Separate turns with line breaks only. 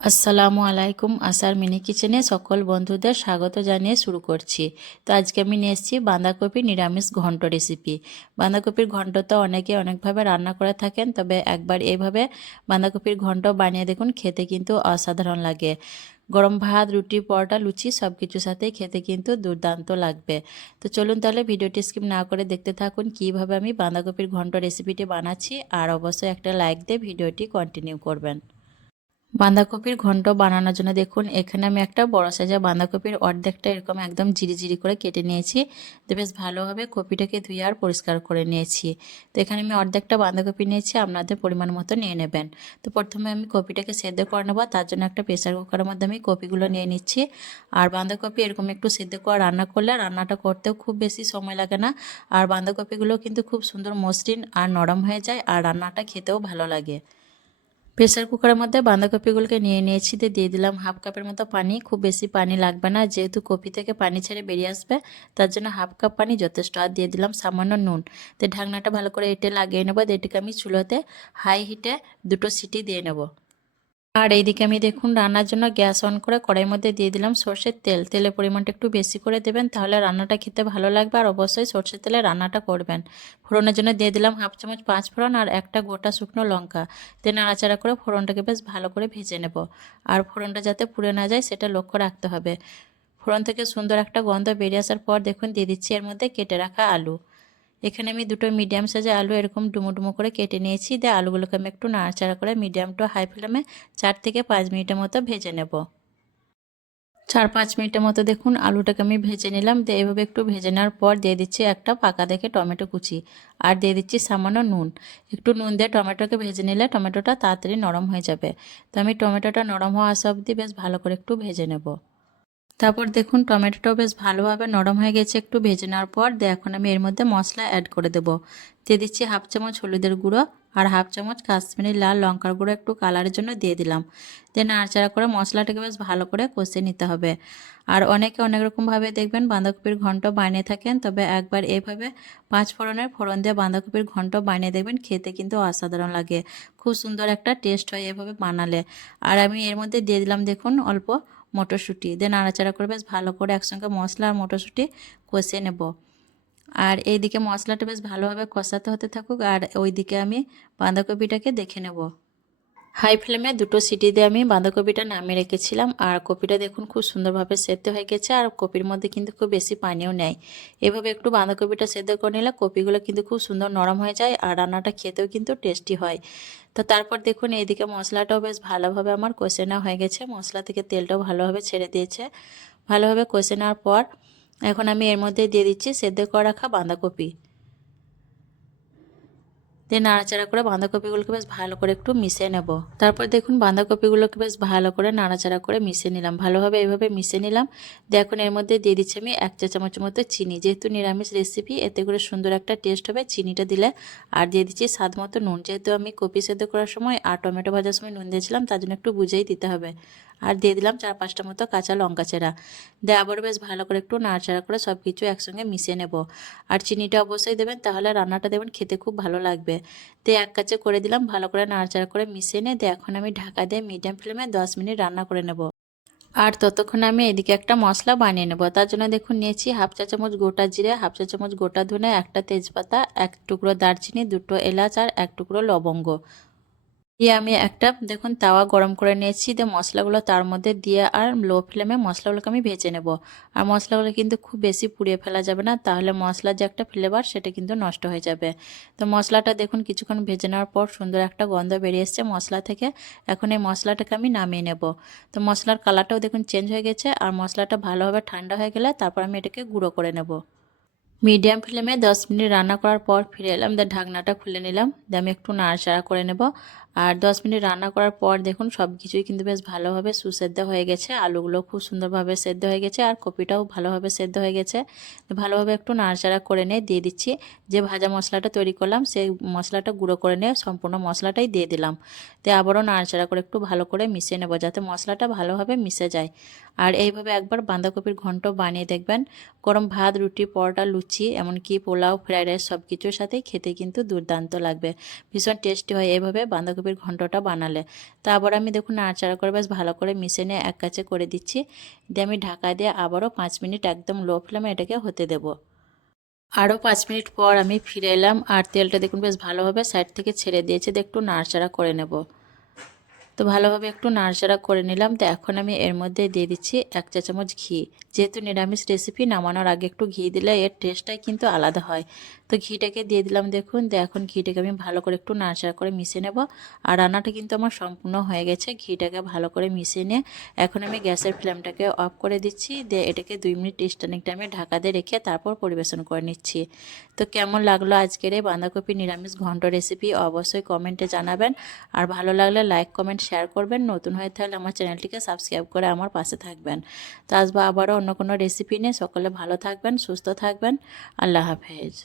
আসসালামু আলাইকুম আসার মিনি কিচেনে সকল বন্ধুদের স্বাগত জানিয়ে শুরু করছি। তো আজকে আমি নিয়ে এসেছি বাঁধাকপি নিরামিষ ঘন্ট রেসিপি বাঁধাকপির ঘন্ট তো অনেকে অনেকভাবে রান্না করে থাকেন, তবে একবার এইভাবে বাঁধাকপির ঘন্ট বানিয়ে দেখুন, খেতে কিন্তু অসাধারণ লাগে। গরম ভাত, রুটি, পরোটা, লুচি সব কিছুর সাথে খেতে কিন্তু দুর্দান্ত লাগবে। তো চলুন তাহলে ভিডিওটি স্কিপ না করে দেখতে থাকুন কীভাবে আমি বাঁধাকপির ঘন্ট রেসিপিটি বানাচ্ছি, আর অবশ্যই একটা লাইক দিয়ে ভিডিওটি কন্টিনিউ করবেন। বাঁধাকপির ঘন্ট বানানোর জন্য দেখুন, এখানে আমি একটা বড় সাইজের বাঁধাকপির অর্ধেকটা এরকম একদম জিরি জিরি করে কেটে নিয়েছি। তো বেশ ভালোভাবে কপিটাকে ধুয়ে আর পরিষ্কার করে নিয়েছি। তো এখানে আমি অর্ধেকটা বাঁধাকপি নিয়েছি, আপনাদের পরিমাণ মতো নিয়ে নেবেন। তো প্রথমে আমি কপিটাকে সেদ্ধ করে নেব, তার জন্য একটা প্রেসার কুকারের মধ্যে আমি কপিগুলো নিয়ে নিচ্ছি। আর বাঁধাকপি এরকম একটু সেদ্ধ করে রান্না করলে রান্নাটা করতেও খুব বেশি সময় লাগে না। আর বাঁধাকপিগুলো কিন্তু খুব সুন্দর মসৃণ আর নরম হয়ে যায়, আর রান্নাটা খেতেও ভালো লাগে। প্রেসার কুকারের মধ্যে বাঁধাকপিগুলোকে নিয়ে নিয়েছি দিয়ে দিয়ে দিলাম হাফ কাপের মতো পানি। খুব বেশি পানি লাগবে না, যেহেতু কপি থেকে পানি ছেড়ে বেরিয়ে আসবে, তার জন্য হাফ কাপ পানি যথেষ্ট। আর দিয়ে দিলাম সামান্য নুন। তো ঢাকনাটা ভালো করে এটে লাগিয়ে নেব। এটিকে আমি চুলোতে হাই হিটে দুটো সিটি দিয়ে নেব। আর এইদিকে আমি দেখুন রান্নার জন্য গ্যাস অন করে কড়াইয়ের মধ্যে দিয়ে দিলাম সর্ষের তেল। তেলের পরিমাণটা একটু বেশি করে দেবেন, তাহলে রান্নাটা খেতে ভালো লাগবে আর অবশ্যই সর্ষের তেলে রান্নাটা করবেন। ফোড়নের জন্য দিয়ে দিলাম হাফ চামচ পাঁচ ফোড়ন আর একটা গোটা শুকনো লঙ্কা। দিয়ে নাড়াচাড়া করে ফোড়নটাকে বেশ ভালো করে ভেজে নেব। আর ফোড়নটা যাতে পুড়ে না যায় সেটা লক্ষ্য রাখতে হবে। ফোড়ন থেকে সুন্দর একটা গন্ধ বেরিয়ে আসার পর দেখুন দিয়ে দিচ্ছি এর মধ্যে কেটে রাখা আলু। এখানে আমি দুটো মিডিয়াম সাইজের আলু এরকম ডুমো ডুমো করে কেটে নিয়েছি। দিয়ে আলুগুলোকে আমি একটু নাড়াচাড়া করে মিডিয়াম টু হাই ফ্লেমে চার থেকে পাঁচ মিনিটের মতো ভেজে নেব। চার পাঁচ মিনিটের মতো দেখুন আলুটাকে আমি ভেজে নিলাম। দিয়ে এভাবে একটু ভেজে নেওয়ার পর দিয়ে দিচ্ছি একটা পাকা দেখে টমেটো কুচি। আর দিয়ে দিচ্ছি সামান্য নুন। একটু নুন দিয়ে টমেটোকে ভেজে নিলে টমেটোটা তাড়াতাড়ি নরম হয়ে যাবে। তো আমি টমেটোটা নরম হওয়া আসা অবধি বেশ ভালো করে একটু ভেজে নেব। তারপর দেখুন, টমেটোটাও বেশ ভালোভাবে নরম হয়ে গেছে, একটু ভেজে নেওয়ার পর দিয়ে এখন আমি এর মধ্যে মশলা অ্যাড করে দেব। দিয়ে দিচ্ছি হাফ চামচ হলুদের গুঁড়ো আর হাফ চামচ কাশ্মীরি লাল লঙ্কার গুঁড়ো একটু কালারের জন্য দিয়ে দিলাম। দিয়ে নাড়াচাড়া করে মশলাটাকে বেশ ভালো করে কষে নিতে হবে। আর অনেকে অনেক রকমভাবে দেখবেন বাঁধাকপির ঘন্ট বানিয়ে থাকেন, তবে একবার এভাবে পাঁচ ফোড়নের ফোড়ন দিয়ে বাঁধাকপির ঘন্ট বানিয়ে দেখবেন খেতে কিন্তু অসাধারণ লাগে। খুব সুন্দর একটা টেস্ট হয় এভাবে বানালে। আর আমি এর মধ্যে দিয়ে দিলাম দেখুন, অল্প মটরশুঁটি। দিয়ে নাড়াচাড়া করে বেশ ভালো করে একসঙ্গে মশলা আর মটরশুঁটি কষে নেব। আর এইদিকে মশলাটা বেশ ভালোভাবে কষাতে হতে থাকুক, আর ওইদিকে আমি বাঁধাকপিটাকে দেখে নেব। হাই ফ্লেমে দুটো সিটি দিয়ে আমি বাঁধাকপিটা নামিয়ে রেখেছিলাম। আর কপিটা দেখুন খুব সুন্দরভাবে সেদ্ধ হয়ে গেছে, আর কপির মধ্যে কিন্তু খুব বেশি পানিও নেয় এভাবে একটু বাঁধাকপিটা সেদ্ধ করে নিলে কপিগুলো কিন্তু খুব সুন্দর নরম হয়ে যায় আর রান্নাটা খেতেও কিন্তু টেস্টি হয়। তো তারপর দেখুন এইদিকে মশলাটাও বেশ ভালোভাবে আমার কষে নেওয়া হয়ে গেছে। মশলা থেকে তেলটাও ভালোভাবে ছেড়ে দিয়েছে। ভালোভাবে কষে নেওয়ার পর এখন আমি এর মধ্যে দিয়ে দিচ্ছি সেদ্ধ করে রাখা বাঁধাকপি। দিয়ে নাড়াচাড়া করে বাঁধাকপিগুলোকে বেশ ভালো করে একটু মিশিয়ে নেব। তারপর দেখুন বাঁধাকপিগুলোকে বেশ ভালো করে নাড়াচাড়া করে মিশিয়ে নিলাম। ভালোভাবে এইভাবে মিশিয়ে নিলাম। দিয়ে এখন এর মধ্যে দিয়ে দিচ্ছি আমি এক চা চামচের মতো চিনি। যেহেতু নিরামিষ রেসিপি এতে করে সুন্দর একটা টেস্ট হবে চিনিটা দিলে। আর দিয়ে দিচ্ছি স্বাদ মতো নুন। যেহেতু আমি কপি সেদ্ধ করার সময় আর টমেটো ভাজার সময় নুন দিয়েছিলাম, তার জন্য একটু বুঝেই দিতে হবে। আর দিয়ে দিলাম চার পাঁচটা মতো কাঁচা লঙ্কা চেরা। দিয়ে আবার বেশ ভালো করে একটু নাড়াচাড়া করে সব কিছু একসঙ্গে মিশিয়ে নেব। আর চিনিটা অবশ্যই দেবেন, তাহলে রান্নাটা দেবেন খেতে খুব ভালো লাগবে। দিয়ে এক কাছে করে দিলাম, ভালো করে নাড়াচাড়া করে মিশিয়ে নিয়ে দিয়ে এখন আমি ঢাকা দিয়ে মিডিয়াম ফ্লেমে দশ মিনিট রান্না করে নেব। আর ততক্ষণ আমি এদিকে একটা মশলা বানিয়ে নেব। তার জন্য দেখুন নিয়েছি হাফ চা চামচ গোটা জিরে, হাফ চা চামচ গোটা ধনে, একটা তেজপাতা, এক টুকরো দারচিনি, দুটো এলাচ আর এক টুকরো লবঙ্গ। দিয়ে আমি একটা, দেখুন, তাওয়া গরম করে নিয়েছি। দিয়ে মশলাগুলো তার মধ্যে দিয়ে আর লো ফ্লেমে মশলাগুলোকে আমি ভেজে নেব। আর মশলাগুলো কিন্তু খুব বেশি পুড়িয়ে ফেলা যাবে না, তাহলে মশলার যে একটা ফ্লেভার সেটা কিন্তু নষ্ট হয়ে যাবে। তো মশলাটা দেখুন, কিছুক্ষণ ভেজে নেওয়ার পর সুন্দর একটা গন্ধ বেরিয়ে এসছে মশলা থেকে। এখন এই মশলাটাকে আমি নামিয়ে নেব। তো মশলার কালারটাও দেখুন চেঞ্জ হয়ে গেছে। আর মশলাটা ভালোভাবে ঠান্ডা হয়ে গেলে তারপর আমি এটাকে গুঁড়ো করে নেব। মিডিয়াম ফ্লেমে দশ মিনিট রান্না করার পর ফিরে এলাম দিয়ে ঢাকনাটা খুলে নিলাম দিয়ে আমি একটু নাড়াচাড়া করে নেব। আর দশ মিনিট রান্না করার পর দেখুন সব কিছুই কিন্তু বেশ ভালোভাবে সুসেদ্ধ হয়ে গেছে, আলুগুলো খুব সুন্দরভাবে সেদ্ধ হয়ে গেছে, আর কপিটাও ভালোভাবে সেদ্ধ হয়ে গেছে। ভালোভাবে একটু নাড়াচাড়া করে নিয়ে দিয়ে দিচ্ছি, যে ভাজা মশলাটা তৈরি করলাম, সেই মশলাটা গুঁড়ো করে নিয়ে সম্পূর্ণ মশলাটাই দিয়ে দিলাম। দিয়ে আবারও নাড়াচাড়া করে একটু ভালো করে মিশিয়ে নেব, যাতে মশলাটা ভালোভাবে মিশে যায়। আর এইভাবে একবার বাঁধাকপির ঘন্ট বানিয়ে দেখবেন। গরম ভাত, রুটি, পরোটা, লুচি, এমনকি পোলাও, ফ্রাইড রাইস সব কিছুর সাথেই খেতে কিন্তু দুর্দান্ত লাগবে। ভীষণ টেস্টি হয় এইভাবে বাঁধাকপির ঘন্টটা বানালে। তো আবার আমি দেখুন নাড়াচাড়া করে বেশ ভালো করে মিশে নিয়ে এক কাছে করে দিচ্ছি। দিয়ে আমি ঢাকা দিয়ে আবারও পাঁচ মিনিট একদম লো ফ্লেমে এটাকে হতে দেবো। আরও পাঁচ মিনিট পর আমি ফিরে এলাম আর তেলটা দেখুন বেশ ভালোভাবে সাইড থেকে ছেড়ে দিয়েছে। দিয়ে একটু নাড়াচাড়া করে নেব। তো ভালোভাবে একটু নাড়াচাড়া করে নিলাম। তো এখন আমি এর মধ্যে দিয়ে দিচ্ছি এক চা চামচ ঘি। যেহেতু নিরামিষ রেসিপি নামানোর আগে একটু ঘি দিলে এর টেস্টটাই কিন্তু আলাদা হয়। তো ঘিটাকে দিয়ে দিলাম দেখুন। তো এখন ঘিটাকে আমি ভালো করে একটু নাড়াচাড়া করে মিশিয়ে নেব। আর রান্নাটা কিন্তু আমার সম্পূর্ণ হয়ে গেছে। ঘিটাকে ভালো করে মিশিয়ে নিয়ে এখন আমি গ্যাসের ফ্লেমটাকে অফ করে দিচ্ছি। দিয়ে এটাকে দুই মিনিট স্ট্যান্ডিং টাইমে ঢাকা দিয়ে রেখে তারপর পরিবেশন করে নিচ্ছি। তো কেমন লাগল আজকের এই বাঁধাকপি নিরামিষ ঘন্ট রেসিপি অবশ্যই কমেন্টে জানাবেন। আর ভালো লাগলে লাইক কমেন্ট শেয়ার করবেন, নতুন হয়ে থাকলে আমার চ্যানেলটিকে সাবস্ক্রাইব করে আমার পাশে থাকবেন। তো আসব আবারও অন্য কোনো রেসিপি নিয়ে সকলে ভালো থাকবেন, সুস্থ থাকবেন। আল্লাহ হাফেজ।